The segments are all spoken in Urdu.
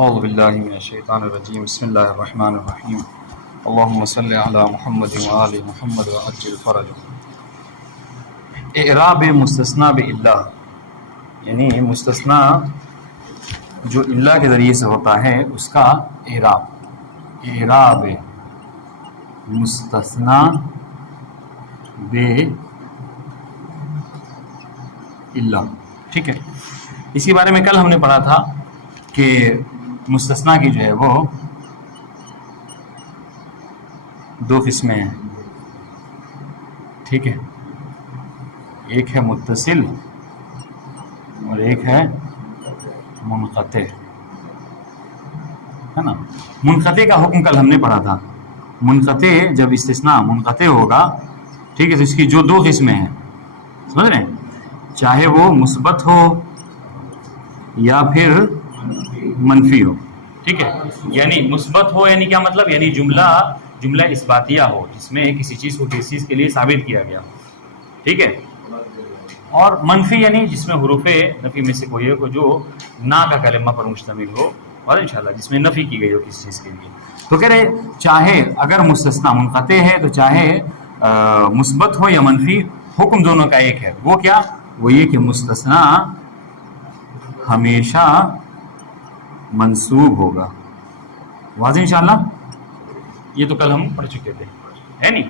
اعوذ باللہ من الشیطان الرجیم بسم اللہ الرحمن الرحیم اللہم صلی علی محمد وآل محمد وعجل فرج. اعراب مستثنیٰ باللہ، یعنی مستثنیٰ جو اللہ کے ذریعے سے ہوتا ہے اس کا اعراب مستثنیٰ باللہ. ٹھیک ہے، اس کے بارے میں کل ہم نے پڑھا تھا کہ مستثنیٰ کی جو ہے وہ دو قسمیں ہیں. ٹھیک ہے، ایک ہے متصل اور ایک ہے منقطع، ہے نا. منقطع کا حکم کل ہم نے پڑھا تھا. منقطع جب استثناء منقطع ہوگا، ٹھیک ہے، تو اس کی جو دو قسمیں ہیں سمجھ رہے ہیں، چاہے وہ مثبت ہو یا پھر منفی ہو. ٹھیک ہے، یعنی مثبت ہو یعنی کیا مطلب، یعنی جملہ اثباتیہ ہو جس میں کسی چیز کو کسی چیز کے لیے ثابت کیا گیا. ٹھیک ہے، اور منفی یعنی جس میں حروف نفی میں سے کوئی ہے جو نا کا کلمہ پر مشتمل ہو، اور انشاءاللہ جس میں نفی کی گئی ہو کسی چیز کے لیے. تو کہہ رہے چاہے اگر مستثنیٰ منقطع ہے تو چاہے مثبت ہو یا منفی، حکم دونوں کا ایک ہے. وہ کیا؟ وہ یہ کہ مستثنیٰ ہمیشہ منصوب ہوگا. واضح انشاءاللہ، یہ تو کل ہم پڑھ چکے تھے، ہے نہیں.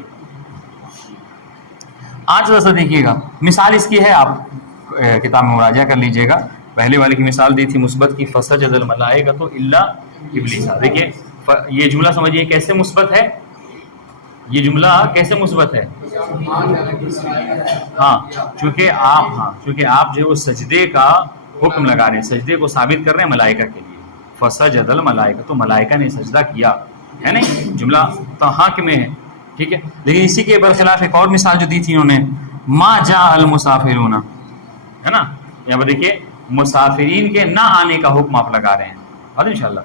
آج ویسا دیکھیے گا، مثال اس کی ہے، آپ کتاب میں مراجعہ کر لیجئے گا. پہلے والے کی مثال دی تھی مثبت کی، فسجد الملائکۃ الا ابلیس. دیکھیے یہ جملہ سمجھیے کیسے مثبت ہے، یہ جملہ کیسے مثبت ہے. چونکہ آپ جو ہے وہ سجدے کا حکم لگا رہے ہیں، سجدے کو ثابت کر رہے ہیں ملائکہ کے لیے. فسجد الملائکہ، تو ملائکہ نے سجدہ کیا ہے نہیں، جملہ تو حق میں ہے. ٹھیک ہے، لیکن اسی کے برخلاف ایک اور مثال جو دی تھی انہوں نے، ما جاء المسافرون، ہے نا. یہاں پر دیکھیے مسافرین کے نہ آنے کا حکم آپ لگا رہے ہیں، اور انشاءاللہ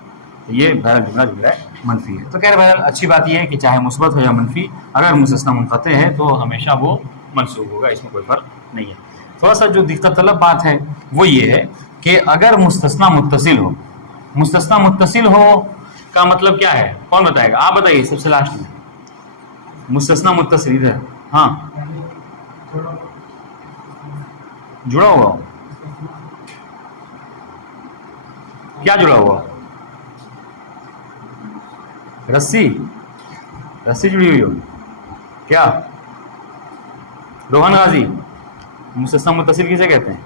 یہ بہرحال جملہ منفی ہے. تو خیر بہرحال اچھی بات یہ ہے کہ چاہے مثبت ہو یا منفی، اگر مستثنیٰ منقطع ہے تو ہمیشہ وہ منصوب ہوگا، اس میں کوئی فرق نہیں ہے. تھوڑا سا جو دقت طلب بات ہے وہ یہ ہے کہ اگر مستثنیٰ متصل ہو، مستثنیٰ متصل ہو کا مطلب کیا ہے، کون بتائے گا؟ آپ بتائیے سب سے لاسٹ میں. مستثنیٰ متصل ادھر، ہاں جڑا ہوا، کیا جڑا ہوا؟ رسی جڑی ہوئی ہو کیا؟ روحان غازی، مستثنیٰ متصل کسے کہتے ہیں؟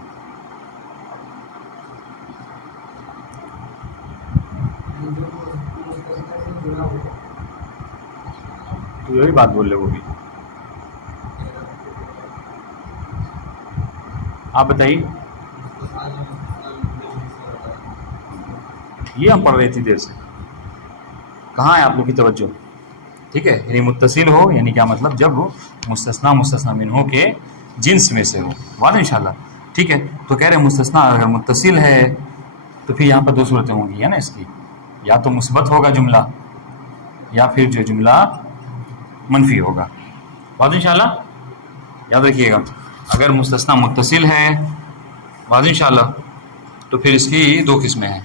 تو یہی بات بول رہے وہ بھی، آپ بتائیے. یہ ہم پڑھ رہے تھے دیر سے، کہاں ہے آپ لوگ کی توجہ؟ ٹھیک ہے، یعنی متصل ہو یعنی کیا مطلب، جب مستثنیٰ منہ کے جنس میں سے ہو. واضح انشاءاللہ. ٹھیک ہے، تو کہہ رہے مستثنیٰ اگر متصل ہے تو پھر یہاں پر دو صورتیں ہوں گی، ہے نا اس کی، یا تو مثبت ہوگا جملہ یا پھر جو جملہ منفی ہوگا. واضح انشاءاللہ، یاد رکھیے گا. اگر مستثنیٰ متصل ہے، واضح انشاءاللہ، تو پھر اس کی دو قسمیں ہیں.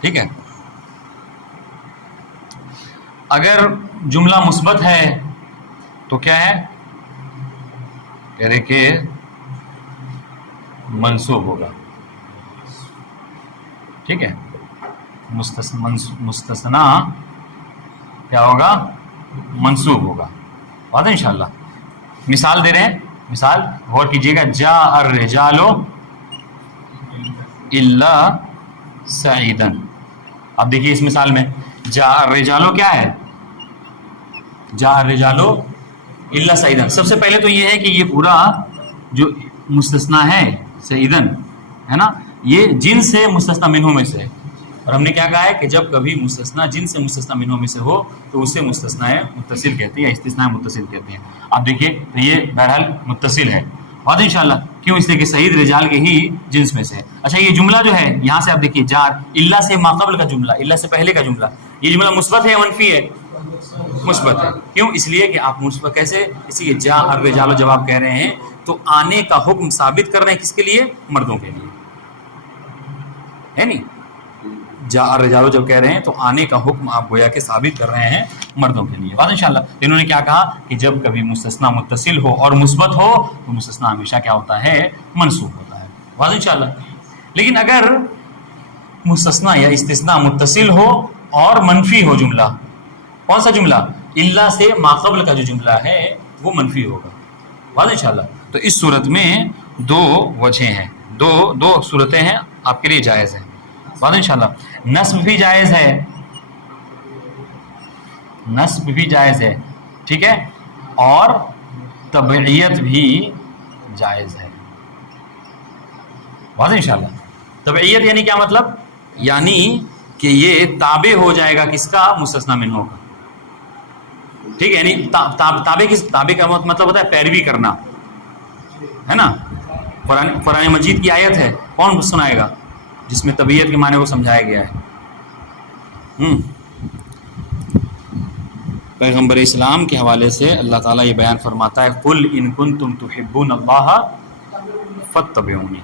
ٹھیک ہے، اگر جملہ مثبت ہے تو کیا ہے، کہہ رہے کہ منصوب ہوگا. ٹھیک ہے، مستثنیٰ کیا ہوگا، منصوب ہوگا. واضح انشاءاللہ. مثال دے رہے ہیں، مثال غور کیجیے گا، جاء الرجال الا سعیدا. اب دیکھیے اس مثال میں جاء الرجال کیا ہے، جاء الرجال الا سعیدا. سب سے پہلے تو یہ ہے کہ یہ پورا جو مستثنیٰ ہے سعیدا، ہے نا، یہ جنس سے مستثنیٰ منہ میں سے ہے. اور ہم نے کیا کہا ہے کہ جب کبھی مستثنیٰ جنس سے مستثنیٰ منہ میں سے ہو تو اسے مستثنیٰ متصل کہتے ہیں یا استثناء متصل کہتے ہیں. آپ دیکھیے یہ بہرحال متصل ہے. واضح انشاءاللہ، کیوں؟ اس لیے کہ سعید رجال کے ہی جنس میں سے ہے. اچھا، یہ جملہ جو ہے یہاں سے آپ دیکھیے، جار اللہ سے ماقبل کا جملہ، اللہ سے پہلے کا جملہ، یہ جملہ مثبت ہے یا منفی ہے؟ مثبت ہے. کیوں؟ اس لیے کہ آپ مثبت کیسے، اسی لیے جاء الرجال جب آپ کہہ رہے ہیں تو آنے کا حکم ثابت کر رہے ہیں کس کے لیے؟ مردوں کے لیے، ہے نہیں. جا الرجال جب کہہ رہے ہیں تو آنے کا حکم آپ گویا کہ ثابت کر رہے ہیں مردوں کے لیے. بات انشاءاللہ انہوں نے کیا کہا کہ جب کبھی مستثنا متصل ہو اور مثبت ہو تو مستثنا ہمیشہ کیا ہوتا ہے؟ منصوب ہوتا ہے. بات انشاءاللہ. لیکن اگر مستثنا یا استثناء متصل ہو اور منفی ہو جملہ، کون سا جملہ؟ الا سے ما قبل کا جو جملہ ہے وہ منفی ہوگا. بات انشاءاللہ. تو اس صورت میں دو وجہیں ہیں، دو صورتیں ہیں آپ کے لیے جائز ہیں. بات انشاءاللہ. نصب بھی جائز ہے، نصب بھی جائز ہے، ٹھیک ہے، اور تبعیت بھی جائز ہے. بات انشاءاللہ. تبعیت یعنی کیا مطلب؟ یعنی کہ یہ تابع ہو جائے گا کس کا؟ مستثنی منہ کا. ٹھیک ہے، یعنی تابع کا مطلب ہوتا ہے پیروی کرنا، ہے نا. قرآن مجید کی آیت ہے، کون سنائے گا جس میں طبیعت کے معنی کو سمجھایا گیا ہے؟ پیغمبر اسلام کے حوالے سے اللہ تعالیٰ یہ بیان فرماتا ہے قل ان کنتم تحبون اللہ فاتبعونی.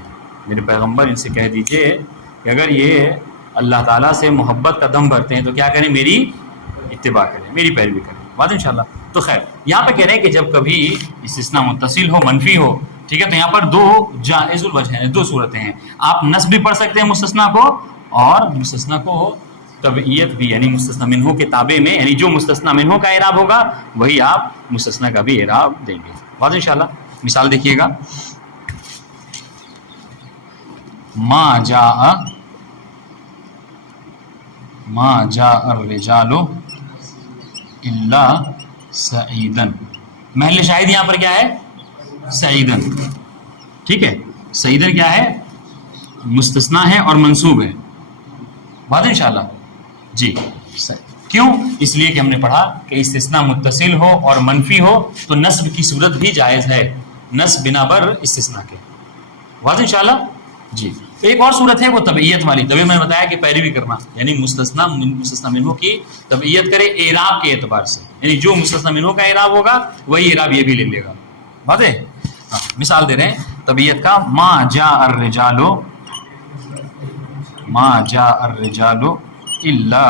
میرے پیغمبر ان سے کہہ دیجئے کہ اگر یہ اللہ تعالیٰ سے محبت کا دم بھرتے ہیں تو کیا کریں؟ میری اتباع کریں، میری پیروی کریں. بات انشاءاللہ. تو خیر یہاں پہ کہہ رہے ہیں کہ جب کبھی استثناء متصل ہو منفی ہو، ٹھیک ہے، تو یہاں پر دو جائز الوجہ ہیں، دو صورتیں ہیں. آپ نصب بھی پڑھ سکتے ہیں مستثنیٰ کو، اور مستثنیٰ کو تبعیت بھی، یعنی مستثنیٰ منہ کے تابع میں، یعنی جو مستثنیٰ منہ کا اعراب ہوگا وہی آپ مستثنیٰ کا بھی اعراب دیں گے. بات انشاءاللہ. مثال دیکھیے گا، ما جاء الرجال الا سعیدا. محل شاہد یہاں پر کیا ہے؟ سعیدن. ٹھیک ہے، سعیدن کیا ہے؟ مستثنیٰ ہے اور منصوب ہے. بات انشاءاللہ. جی کیوں؟ اس لیے کہ ہم نے پڑھا کہ استثناء متصل ہو اور منفی ہو تو نصب کی صورت بھی جائز ہے، نصب بنا بر استثناء کے. بات انشاءاللہ. جی ایک اور صورت ہے وہ تبعیت والی. تبھی میں نے بتایا کہ پیروی کرنا، یعنی مستثنیٰ منہ کی تبعیت کرے اعراب کے اعتبار سے، یعنی جو مستثنیٰ منہ کا اعراب ہوگا وہی اعراب یہ بھی لے لے گا. بات ہے. مثال دے رہے ہیں طبیعت کا، ما جاء الرجال الا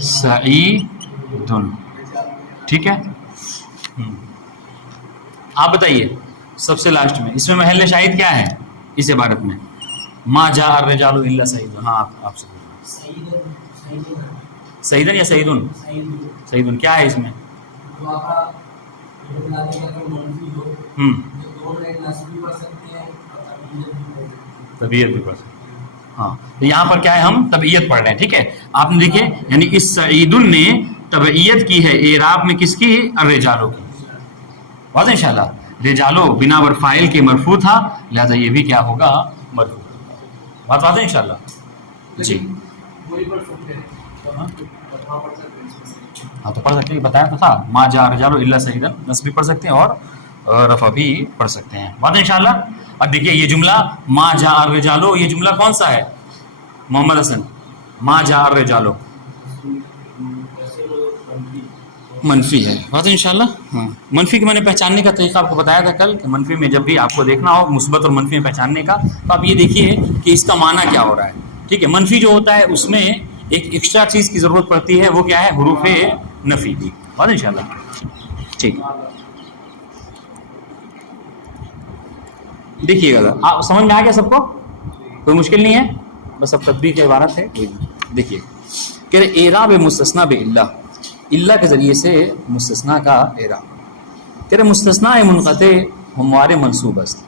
سعید. ٹھیک ہے. آپ بتائیے سب سے لاسٹ میں اس میں محل شاہد کیا ہے اس عبارت میں؟ ما جاء الرجال الا سعید. ہاں آپ سے سعیدن یا سعیدن؟ سعیدن کیا ہے اس میں؟ طبیعت بھی پڑھ سکتے. ہاں تو یہاں پر کیا ہے؟ ہم طبیعت پڑھ رہے ہیں. ٹھیک ہے، آپ نے دیکھیے یعنی اس سعیدن نے طبیعت کی ہے اعراب میں کس کی؟ الرجالو کی. واضح انشاءاللہ. رجالو بنا بر فاعل کے مرفوع تھا، لہذا یہ بھی کیا ہوگا؟ مرفوع. بات واضح انشاءاللہ. جی ہاں تو پڑھ سکتے ہیں، بتایا تو تھا ما جاء الرجال الا سعیدا، نصب بھی پڑھ سکتے ہیں اور رفع بھی پڑھ سکتے ہیں. بات انشاءاللہ. اب دیکھیے یہ جملہ ما جاء الرجال، یہ جملہ کون سا ہے محمد حسن؟ ما جاء الرجال منفی ہے. بات انشاءاللہ. ہاں منفی کے میں نے پہچاننے کا طریقہ آپ کو بتایا تھا کل کہ منفی میں جب بھی آپ کو دیکھنا ہو مثبت اور منفی میں پہچاننے کا، تو آپ یہ دیکھیے کہ اس کا معنی کیا ہو رہا ہے. ٹھیک ہے، منفی جو ہوتا ہے اس میں ایک ایکسٹرا چیز کی ضرورت پڑتی ہے، وہ کیا ہے؟ حروف نفی کی. بات انشاءاللہ. ٹھیک دیکھیے گا آپ سمجھ میں آ گیا سب کو؟ کوئی مشکل نہیں ہے، بس اب تطبیق کی عبارت ہے. دیکھیے کہ اعراب مستثنیٰ باللہ، اللہ کے ذریعے سے مستثنیٰ کا اعراب. کہ مستثنیٰ منقطع ہموار منصوب است.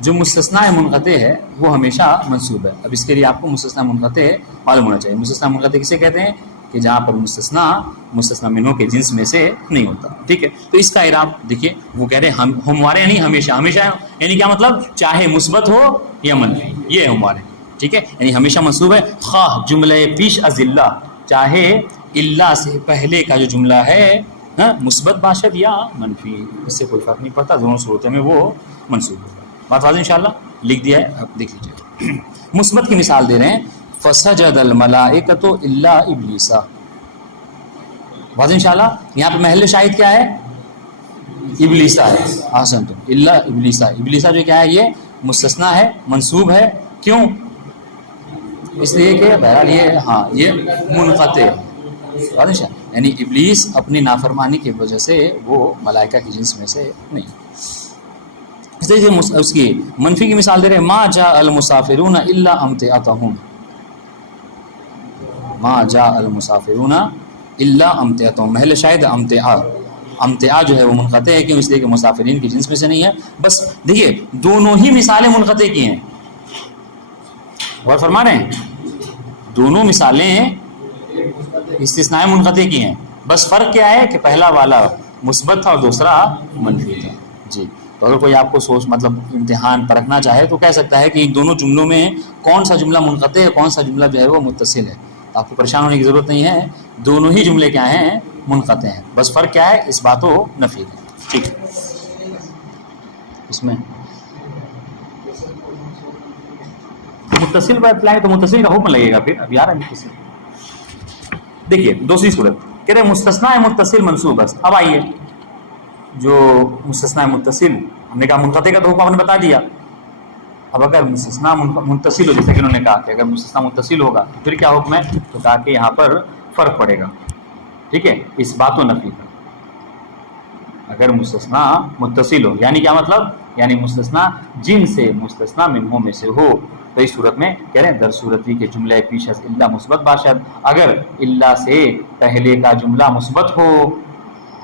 جو مستثنیٰ منقطع ہے وہ ہمیشہ منصوب ہے. اب اس کے لیے آپ کو مستثنیٰ منقطع معلوم ہونا چاہیے. مستثنیٰ منقطع کسے کہتے ہیں؟ کہ جہاں پر مستثنیٰ منہ کے جنس میں سے نہیں ہوتا. ٹھیک ہے، تو اس کا اعراب دیکھیے وہ کہہ رہے ہیں ہموارے نہیں ہمیشہ. ہمیشہ یعنی کیا مطلب؟ چاہے مثبت ہو یا منفی، یہ ہموارے. ٹھیک ہے، یعنی ہمیشہ منصوب ہے. خواہ جملہ پیش از اللہ، چاہے اللہ سے پہلے کا جو جملہ ہے مثبت باشد یا منفی، اس سے کوئی فرق نہیں پڑتا، دونوں صورتوں میں وہ منصوب ہوگا. بات واضح انشاءاللہ. لکھ دیا ہے، اب دیکھ لیجیے. مثبت کی مثال دے رہے ہیں، فسجد الملائکۃ الا ابلیس. واضح انشاءاللہ. یہاں پہ محل شاہد کیا ہے؟ ابلیسا ہے. احسنتم. الا ابلیسا. ابلیسا جو کیا ہے؟ یہ مستثنیٰ ہے، منصوب ہے. کیوں؟ اس لیے کہ بہرحال یہ ہاں یہ منقطع ہے، یعنی ابلیس اپنی نافرمانی کی وجہ سے وہ ملائکہ کی جنس میں سے نہیں۔ اس طریقے سے اس کی منفی کی مثال دے رہے ہیں، ما جاء المسافرون الا امتعتهم، ما جاء المسافرون الا امتعتهم، محل شاہد امتعا جو ہے وہ منقطع ہے، کیوں؟ اس لیے کہ مسافرین کی جنس میں سے نہیں ہے۔ بس دیکھیے دونوں ہی مثالیں منقطع کی ہیں، غور فرما رہے ہیں، دونوں مثالیں استثناء منقطع کی ہیں، بس فرق کیا ہے کہ پہلا والا مثبت تھا اور دوسرا منفی تھا۔ جی، تو اگر کوئی آپ کو سوچ مطلب امتحان پرکھنا چاہے تو کہہ سکتا ہے کہ ان دونوں جملوں میں کون سا جملہ منقطع ہے، کون سا جملہ جو ہے وہ متصل ہے۔ آپ کو پریشان ہونے کی ضرورت نہیں ہے، دونوں ہی جملے کیا ہیں؟ منقطع ہیں، بس فرق کیا ہے؟ اس بات و نفی ہے۔ ٹھیک، اس میں متصل بات لائے تو متصل کا حکم لگے گا پھر، اب یار متصل دیکھیے دوسری صورت کہہ رہے مستثنیٰ متصل منصوب بس۔ اب آئیے جو مستثنیٰ متصل ہم نے کہا منقطع کا تو حکم ہم نے بتا دیا، اب اگر مستثنیٰ متصل ہو جیسے کہ انہوں نے کہا کہ اگر مستثنیٰ متصل ہوگا پھر کیا حکم ہے؟ تو کہا کہ یہاں پر فرق پڑے گا، ٹھیک ہے، اس بات و نفی کا۔ اگر مستثنیٰ متصل ہو یعنی کیا مطلب؟ یعنی مستثنیٰ جن سے مستثنیٰ منہوں میں سے ہو، تو اس صورت میں کہہ رہے ہیں در صورتی کے جملہ پیش از الا مثبت باشد، اگر الا سے پہلے کا جملہ مثبت ہو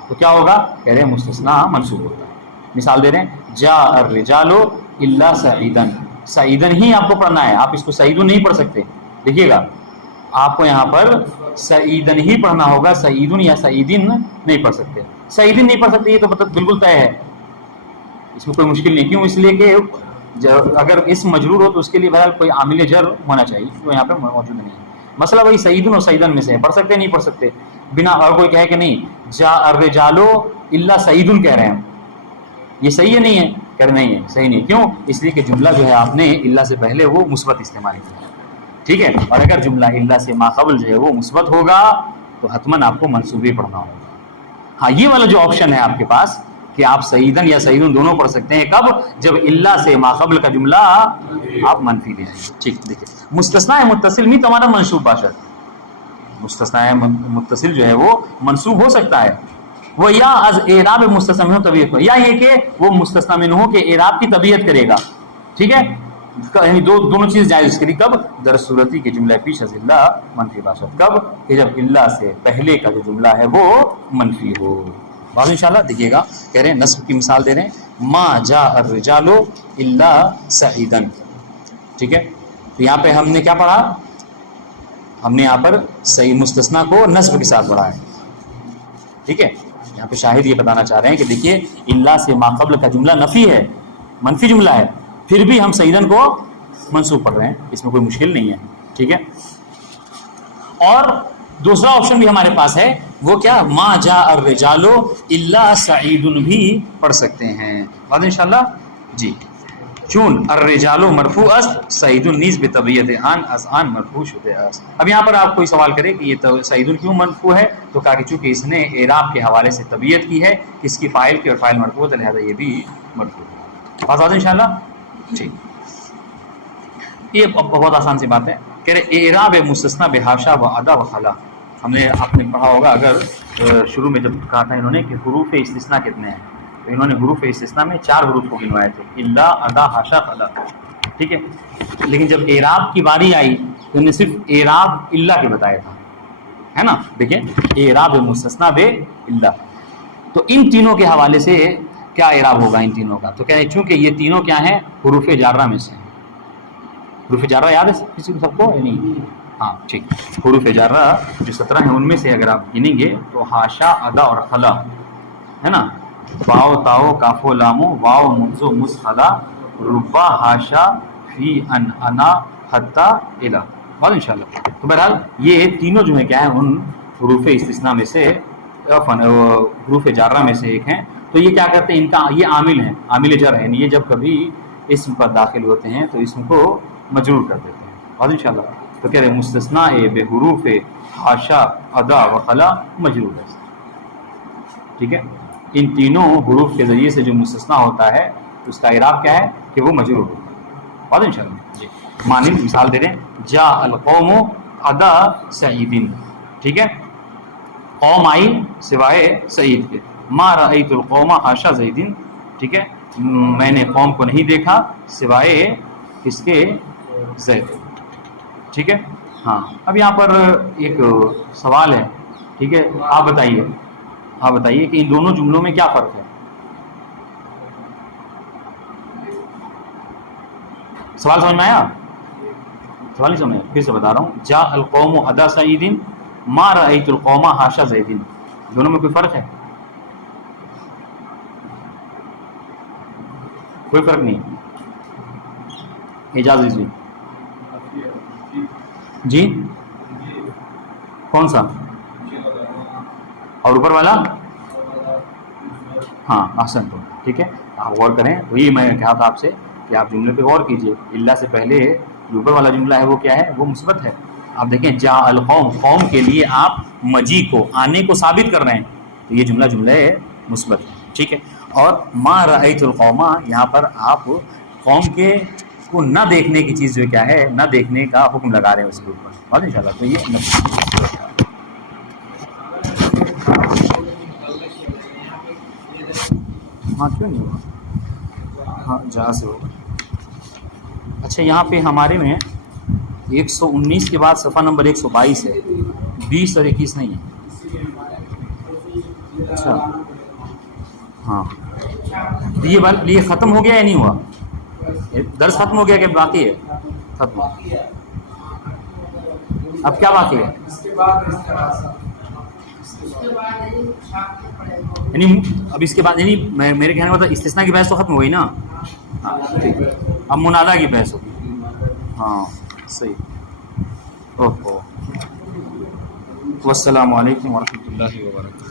تو کیا ہوگا؟ کہہ رہے ہیں مستثنیٰ منصوب ہوتا ہے۔ مثال دے رہے ہیں جاء الرجال الا سعیدن، سعیدن ہی آپ کو پڑھنا ہے، آپ اس کو سعیدن نہیں پڑھ سکتے، دیکھیے گا آپ کو یہاں پر سعیدن ہی پڑھنا ہوگا، سعیدن یا سعیدن نہیں پڑھ سکتے، سعیدن نہیں پڑھ سکتے، یہ تو بالکل طے ہے، اس میں کوئی مشکل نہیں۔ کیوں؟ اس لیے کہ اگر اسم مجرور ہو تو اس کے لیے بہرحال کوئی عامل جر ہونا چاہیے، جو یہاں پہ موجود نہیں ہے۔ مسئلہ وہی سعیدن اور سعیدن میں سے ہے، پڑھ سکتے نہیں پڑھ سکتے بنا، اور کوئی کہے کہ نہیں جاء الرجال الا سعیدن کہہ رہے ہیں، یہ صحیح ہے نہیں ہے؟ کہہ رہے نہیں ہے، صحیح نہیں، کیوں؟ اس لیے کہ جملہ جو ہے آپ نے الا سے پہلے وہ مثبت استعمال کیا، ٹھیک ہے، اور اگر جملہ الا سے ما قبل جو ہے وہ مثبت ہوگا تو حتماً آپ کو منصوب ہی پڑھنا ہوگا۔ ہاں یہ والا جو آپشن ہے آپ کے پاس کہ آپ سعیدن یا سعیدن دونوں پڑھ سکتے ہیں، کب؟ جب الا سے ما قبل کا جملہ آپ منفی لے آئیں۔ ٹھیک، دیکھیے مستثنیٰ متصل میں تمہارا منصوب باشد، مستثنیٰ متصل جو ہے وہ منصوب ہو سکتا ہے، وہ یا از اعراب مستثنی منہ طبیعت ہو، یا یہ کہ وہ مستثنی منہ کے اعراب کی طبیعت کرے گا، ٹھیک ہے، یعنی دونوں چیز جائز اس کے لیے، کب؟ در صورتی کے جملہ پیش از الا منفی باشد، کب؟ کہ جب الا سے پہلے کا جو جملہ ہے وہ منفی ہو۔ بعض انشاءاللہ دیکھیے گا کہہ رہے ہیں نصب کی مثال دے رہے ہیں ما جاء الرجال الا سعیدن، ٹھیک ہے، تو یہاں پہ ہم نے کیا پڑھا؟ ہم نے یہاں پر صحیح مستثنیٰ کو نصب کے ساتھ پڑھا ہے، ٹھیک ہے، یہاں پہ شاہد یہ بتانا چاہ رہے ہیں کہ دیکھیے الا سے ما قبل کا جملہ نفی ہے، منفی جملہ ہے، پھر بھی ہم سعیدن کو منصوب پڑھ رہے ہیں، اس میں کوئی مشکل نہیں ہے، ٹھیک ہے۔ اور دوسرا آپشن بھی ہمارے پاس ہے، وہ کیا؟ ما جاء الرجال الا سعیدن بھی پڑھ سکتے ہیں، بات انشاءاللہ جی۔ چون الرجال مرفوع است سعید نیز بطبیعت آن از آن مرفوع شده است۔ اب یہاں پر آپ کوئی سوال کرے کہ یہ سعید کیوں مرفوع ہے، تو کہا کہ چونکہ اس نے اعراب کے حوالے سے طبیعت کی ہے، کس کی؟ فاعل کی، اور فاعل مرفوع ہے، لہذا یہ بھی مرفوع ہے۔ بات انشاءاللہ ٹھیک، یہ بہت آسان سی بات ہے، کہہ رہے اعراب مستثنی بحاشا و ادا و خلا۔ ہم نے آپ نے پڑھا ہوگا اگر شروع میں جب کہا تھا انہوں نے کہ حروف استثناء کتنے ہیں، تو انہوں نے حروف استثناء میں 4 حروف کو گنوائے تھے، الا، ادا، حاشا، خلا، ٹھیک ہے، لیکن جب اعراب کی باری آئی تو انہوں نے صرف اعراب الا کے بتایا تھا، ہے نا، دیکھیں اعراب مستثنیٰ بے الا، تو ان تینوں کے حوالے سے کیا اعراب ہوگا ان تینوں کا؟ تو کہتے ہیں چونکہ یہ تینوں کیا ہیں؟ حروف جارہ میں سے ہیں۔ حروف جارہ یاد ہے کسی کو سب کو؟ نہیں، ہاں ٹھیک، حروف جارہ جو 17 ہیں ان میں سے اگر آپ گنیں گے تو حاشا، ادا اور خلا ہے نا، واو، تاؤ، کافو، لامو، واو، مغزو، مز، خلا، ربا، حاشا، فی، ان، انا، حتی، الا، بات انشاءاللہ۔ تو بہرحال یہ تینوں جو ہیں کیا ہیں؟ ان حروف استثناء میں سے، حروف جارہ میں سے ایک ہیں، تو یہ کیا کرتے ہیں؟ ان کا یہ عامل ہیں، عامل جر ہیں، یہ جب کبھی اسم پر داخل ہوتے ہیں تو اسم کو مجرور کر دیتے ہیں، بات انشاءاللہ۔ تو کہہ رہے مستثنیٰ بے حروف حاشا، ادا و خلا مجرور ہے، ٹھیک ہے، ان تینوں حروف کے ذریعے سے جو مستثنیٰ ہوتا ہے اس کا اعراب کیا ہے؟ کہ وہ مجرور ہوتا ہے، بات انشاءاللہ جی۔ مانند مثال دے رہے ہیں جاء القوم عدا سعید، ٹھیک ہے، قوم آئی سوائے سعید کے، ما رأیت القوم حاشا زید، ٹھیک ہے، میں نے قوم کو نہیں دیکھا سوائے کس کے، زید، ٹھیک ہے. ہاں اب یہاں پر ایک سوال ہے، ٹھیک ہے، آپ بتائیے کہ ان دونوں جملوں میں کیا فرق ہے؟ سوال سمجھ میں آیا؟ سوال نہیں سمجھ، پھر سے بتا رہا ہوں، جاء القوم عدا سعید ما رأیت القوم حاشا زید، دونوں میں کوئی فرق ہے؟ کوئی فرق نہیں. اجازت دیجیے. جی کون سا؟ اور اوپر والا؟ ہاں احسن، تو ٹھیک ہے، آپ غور کریں. وہی میں کہا تھا آپ سے کہ آپ جملے پہ غور کیجئے. اللہ سے پہلے جو اوپر والا جملہ ہے وہ کیا ہے؟ وہ مثبت ہے. آپ دیکھیں جاء القوم، قوم کے لیے آپ مجیء کو، آنے کو ثابت کر رہے ہیں، تو یہ جملہ ہے مثبت، ٹھیک ہے. اور ما رأیت القوم، یہاں پر آپ قوم کے کو نہ دیکھنے کی چیز جو کیا ہے، نہ دیکھنے کا حکم لگا رہے ہیں اس کے اوپر، بات ان شاء اللہ. تو یہ ہاں کیوں نہیں ہوگا، ہاں جہاں سے ہوگا. اچھا یہاں پہ ہمارے میں 119 کے بعد صفحہ نمبر 122 ہے، 20 اور 21 نہیں ہے. اچھا ہاں، تو یہ ختم ہو گیا یا نہیں ہوا؟ درس ختم ہو گیا کہ باقی ہے؟ ختم. اب کیا باقی ہے؟ یعنی اب اس کے بعد، یعنی میرے کہنے کا مطلب استثناء کی بحث تو ختم ہوئی نا. ہاں ٹھیک ہے، اب منادا کی بحث ہوگی. ہاں صحیح. اوہو، والسلام علیکم ورحمۃ اللہ وبرکاتہ.